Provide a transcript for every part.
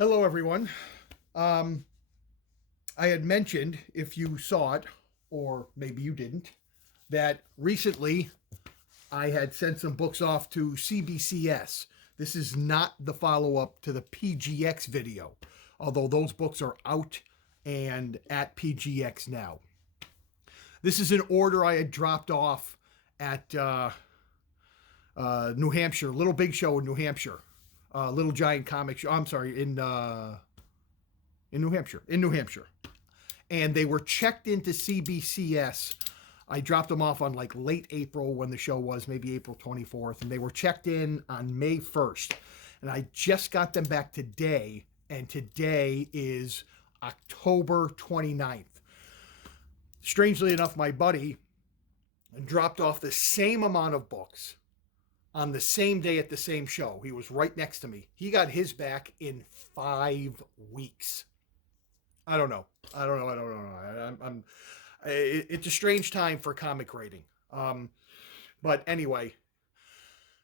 Hello, everyone. I had mentioned, if you saw it, or maybe you didn't, that recently I had sent some books off to CBCS. This is not the follow up to the PGX video, although those books are out and at PGX now. This is an order I had dropped off at New Hampshire, Little Big Show in New Hampshire, Little Giant Comic Show. I'm sorry, in New Hampshire, and they were checked into CBCS. I dropped them off on like late April when the show was, maybe April 24th, and they were checked in on May 1st. And I just got them back today, and today is October 29th. Strangely enough, my buddy dropped off the same amount of books on the same day at the same show. He was right next to me. He got his back in 5 weeks. I don't know. It's a strange time for comic rating. But anyway,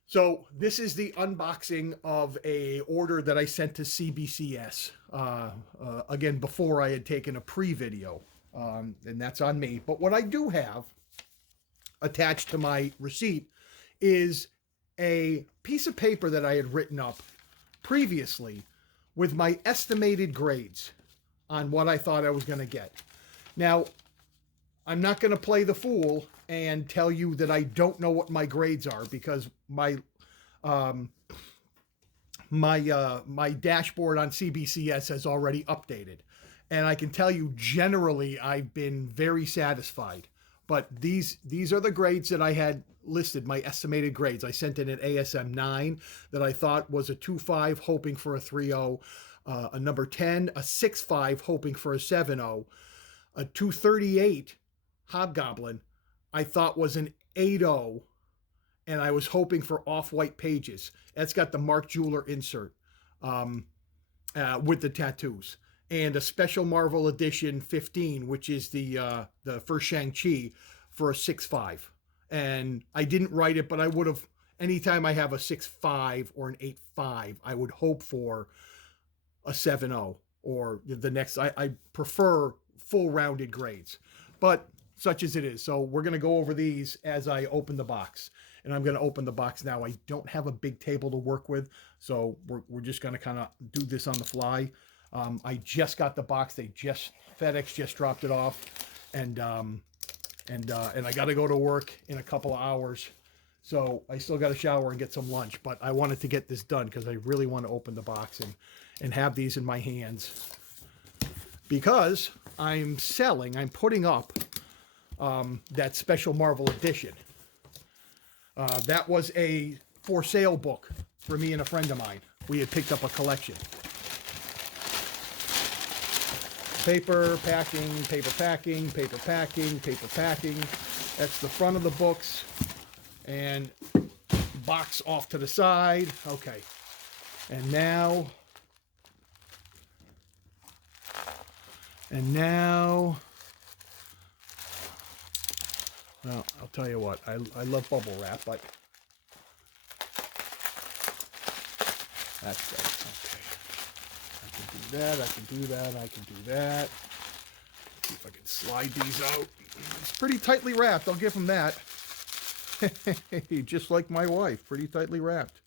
so this is the unboxing of a order that I sent to CBCS. Again, before I had taken a pre-video, and that's on me. But what I do have attached to my receipt is a piece of paper that I had written up previously with my estimated grades on what I thought I was going to get. Now, I'm not going to play the fool and tell you that I don't know what my grades are, because my dashboard on CBCS has already updated. And I can tell you generally I've been very satisfied. But these are the grades that I had listed, my estimated grades. I sent in an ASM 9 that I thought was a 2.5, hoping for a 3.0. A number 10, a 6.5, hoping for a 7.0. A 238 Hobgoblin I thought was an 8.0, and I was hoping for off-white pages. That's got the Mark Jeweler insert with the tattoos. And a Special Marvel Edition 15, which is the first Shang-Chi, for a 6.5. And I didn't write it, but I would have, anytime I have a 6.5 or an 8.5, I would hope for a 7.0 or the next. I prefer full rounded grades, but such as it is. So we're going to go over these as I open the box, and I'm going to open the box now. I don't have a big table to work with, so we're just going to kind of do this on the fly. I just got the box. FedEx just dropped it off, and I got to go to work in a couple of hours. So I still got to shower and get some lunch, but I wanted to get this done because I really want to open the box and have these in my hands, because I'm putting up that Special Marvel Edition. That was a for sale book for me and a friend of mine. We had picked up a collection. Paper packing. That's the front of the books. And box off to the side. Okay. And now, well, I'll tell you what, I love bubble wrap, but that's good. Okay. I can do that. See if I can slide these out. It's pretty tightly wrapped, I'll give them that. Just like my wife, pretty tightly wrapped.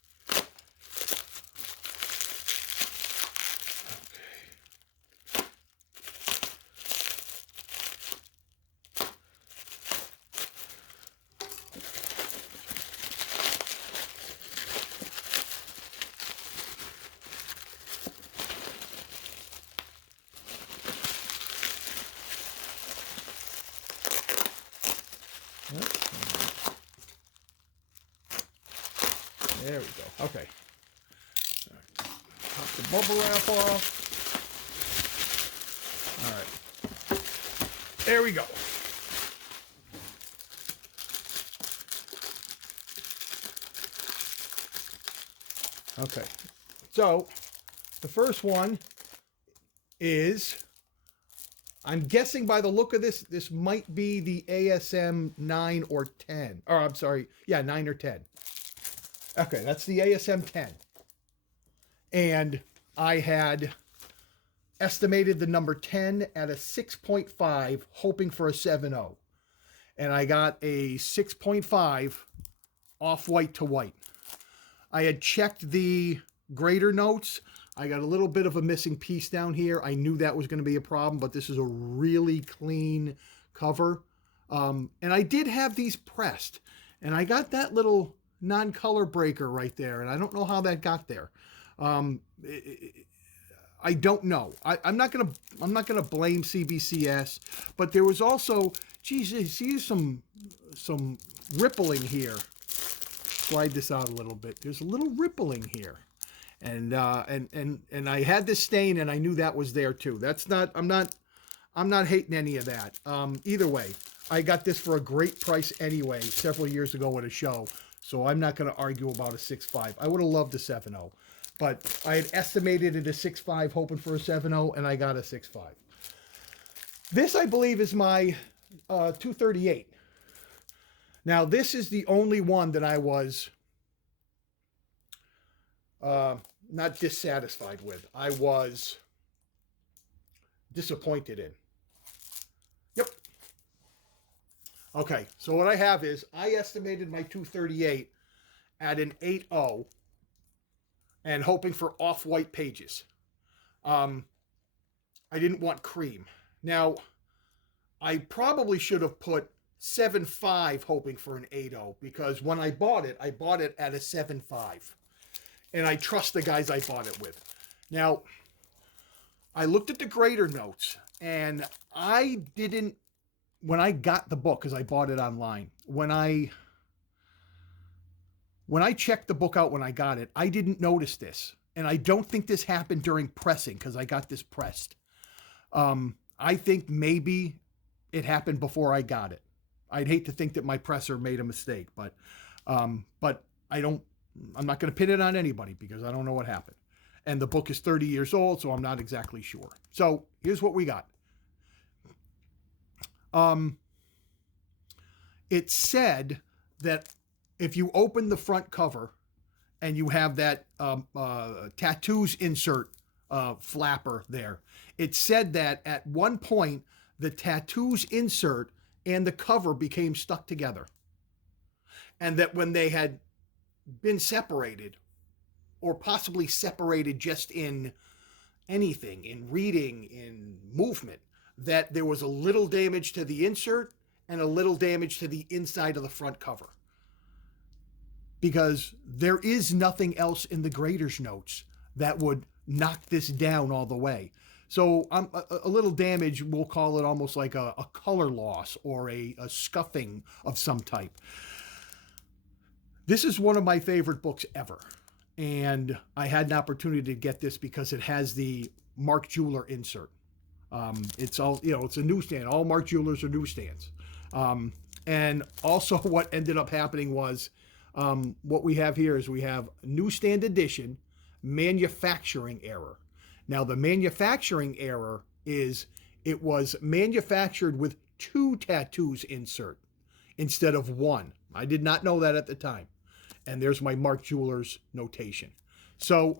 There we go. Okay. All right. Pop the bubble wrap off. All right. There we go. Okay. So, the first one is, I'm guessing by the look of this might be the ASM 9 or 10. Or I'm sorry, yeah, 9 or 10. Okay, that's the ASM 10. And I had estimated the number 10 at a 6.5, hoping for a 7.0. And I got a 6.5 off-white to white. I had checked the grader notes. I got a little bit of a missing piece down here. I knew that was going to be a problem, but this is a really clean cover. And I did have these pressed, and I got that little non-color breaker right there, and I don't know how that got there. I don't know. I'm not gonna blame CBCS, but there was also, geez, you see some rippling here. Slide this out a little bit. There's a little rippling here, and I had this stain, and I knew that was there too. That's not. I'm not hating any of that. Either way, I got this for a great price anyway several years ago at a show, so I'm not going to argue about a 6.5. I would have loved a 7.0. But I had estimated it a 6.5, hoping for a 7.0, and I got a 6.5. This, I believe, is my 238. Now, this is the only one that I was not dissatisfied with. I was disappointed in. Yep. Okay, so what I have is I estimated my 238 at an 8.0. And hoping for off-white pages. I didn't want cream. Now, I probably should have put 7.5 hoping for an 8.0 because when I bought it at a 7.5. And I trust the guys I bought it with. Now, I looked at the grader notes, and I didn't, when I got the book, because I bought it online, when I checked the book out when I got it, I didn't notice this. And I don't think this happened during pressing because I got this pressed. I think maybe it happened before I got it. I'd hate to think that my presser made a mistake, but I'm not going to pin it on anybody because I don't know what happened. And the book is 30 years old, so I'm not exactly sure. So here's what we got. It said that if you open the front cover and you have that tattoos insert flapper there, it said that at one point the tattoos insert and the cover became stuck together. And that when they had been separated, or possibly separated just in anything, in reading, in movement, that there was a little damage to the insert and a little damage to the inside of the front cover. Because there is nothing else in the grader's notes that would knock this down all the way. So a little damage, we'll call it almost like a color loss or a scuffing of some type. This is one of my favorite books ever. And I had an opportunity to get this because it has the Mark Jeweler insert. It's all, it's a newsstand. All Mark Jewelers are newsstands. And also what ended up happening was, what we have here is we have newsstand edition, manufacturing error. Now the manufacturing error is it was manufactured with 2 tattoos insert instead of 1. I did not know that at the time. And there's my Mark Jewelers notation. So,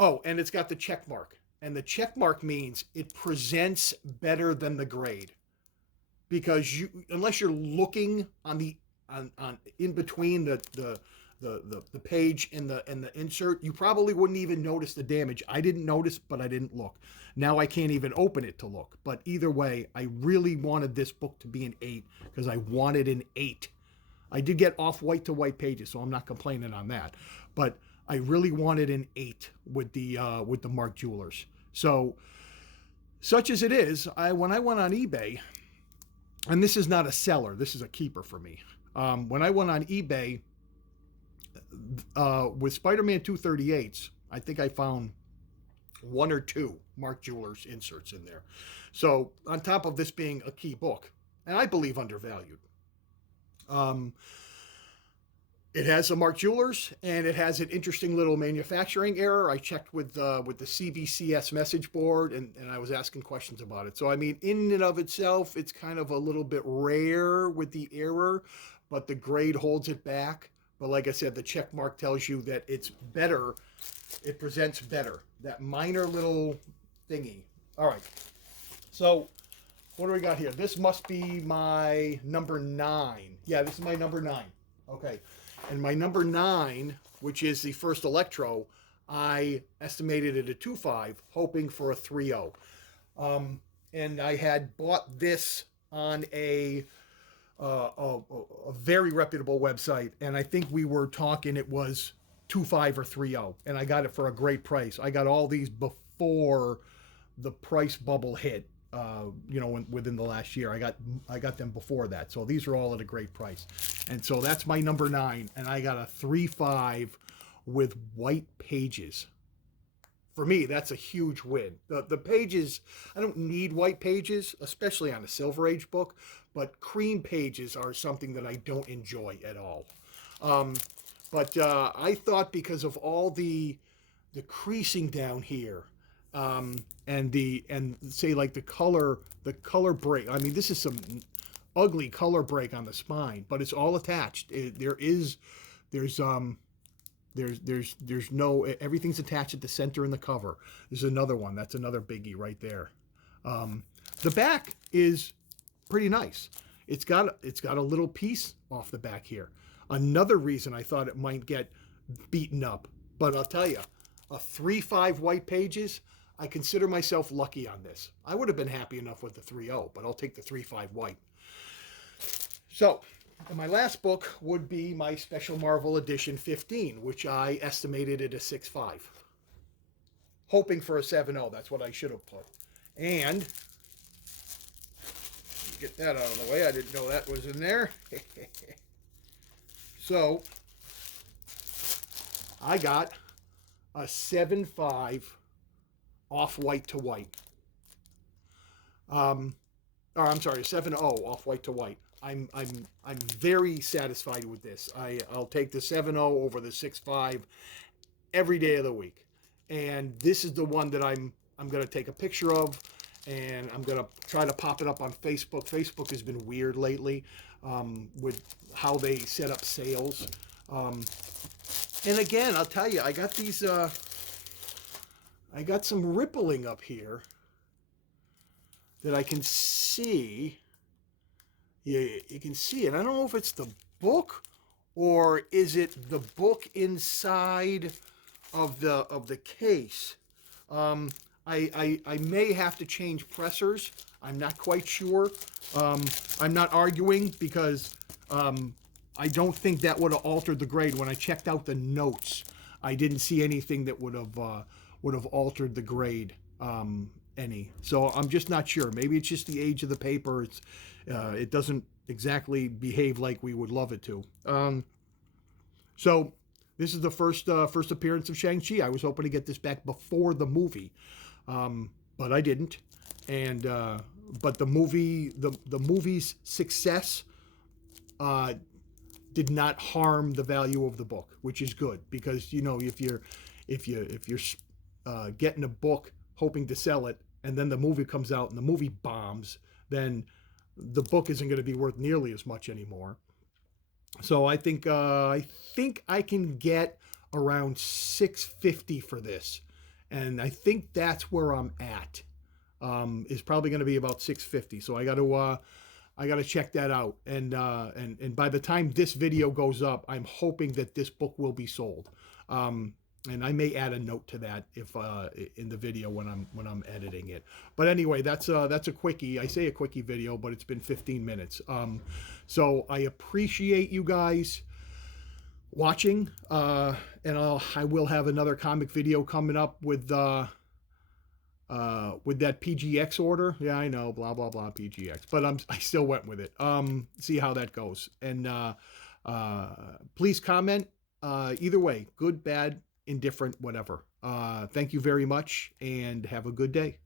and it's got the check mark. And the check mark means it presents better than the grade. Because unless you're looking on in between the page and the insert, you probably wouldn't even notice the damage. I didn't notice, but I didn't look. Now I can't even open it to look. But either way, I really wanted this book to be an 8 because I wanted an 8. I did get off white to white pages, so I'm not complaining on that. But I really wanted an 8 with the Mark Jewelers. So, such as it is, when I went on eBay, and this is not a seller, this is a keeper for me. When I went on eBay with Spider-Man 238s, I think I found 1 or 2 Mark Jewelers inserts in there. So on top of this being a key book, and I believe undervalued, it has a Mark Jewelers and it has an interesting little manufacturing error. I checked with the CBCS message board and I was asking questions about it. So, I mean, in and of itself, it's kind of a little bit rare with the error, but the grade holds it back. But like I said, the check mark tells you that it's better. It presents better. That minor little thingy. All right. So what do we got here? This must be my number 9. Yeah, this is my number 9. Okay. And my number 9, which is the first Electro, I estimated it at 2.5, hoping for a 3.0. And I had bought this on a very reputable website, and I think we were talking it was 2.5 or 3.0, and I got it for a great price. I got all these before the price bubble hit. Within the last year, I got them before that, so these are all at a great price, and so that's my number 9, and I got a 3.5 with white pages. For me, that's a huge win. The pages, I don't need white pages, especially on a Silver Age book, but cream pages are something that I don't enjoy at all. But I thought because of all the creasing down here, and say like the color break. I mean, this is some ugly color break on the spine, but it's all attached. There's no, everyth's attached at the center in the cover. There's another one. That's another biggie right there. The back is pretty nice. It's got a little piece off the back here. Another reason I thought it might get beaten up, but I'll tell you, a 3.5 white pages, I consider myself lucky on this. I would have been happy enough with the 3.0, but I'll take the 3.5 white. So, and my last book would be my Special Marvel Edition 15, which I estimated at a 6.5. Hoping for a 7.0. That's what I should have put. And, get that out of the way. I didn't know that was in there. So, I got a 7.5 off white to white. Or I'm sorry, a 7.0 off white to white. I'm very satisfied with this. I'll take the 7.0 over the 6.5 every day of the week. And this is the one that I'm going to take a picture of, and I'm going to try to pop it up on Facebook. Facebook has been weird lately with how they set up sales. And again, I'll tell you, I got these, I got some rippling up here that I can see. You can see it. I don't know if it's the book or is it the book inside of the case. I may have to change pressers. I'm not quite sure. I'm not arguing because I don't think that would have altered the grade. When I checked out the notes, I didn't see anything that would have altered the grade any. So I'm just not sure. Maybe it's just the age of the paper. It doesn't exactly behave like we would love it to. So this is the first appearance of Shang-Chi. I was hoping to get this back before the movie, but I didn't. And but the movie's success did not harm the value of the book, which is good, because if you're getting a book hoping to sell it, and then the movie comes out and the movie bombs, then the book isn't going to be worth nearly as much anymore. So I think I can get around $6.50 for this, and I think that's where I'm at. Is probably going to be about $6.50. So I got to check that out. And by the time this video goes up, I'm hoping that this book will be sold. And I may add a note to that if in the video when I'm editing it. But anyway, that's a quickie. I say a quickie video, but it's been 15 minutes. So I appreciate you guys watching, and I will have another comic video coming up with that PGX order. Yeah, I know, blah blah blah PGX, but I still went with it. See how that goes, and please comment either way, good, bad, indifferent, whatever. Thank you very much, and have a good day.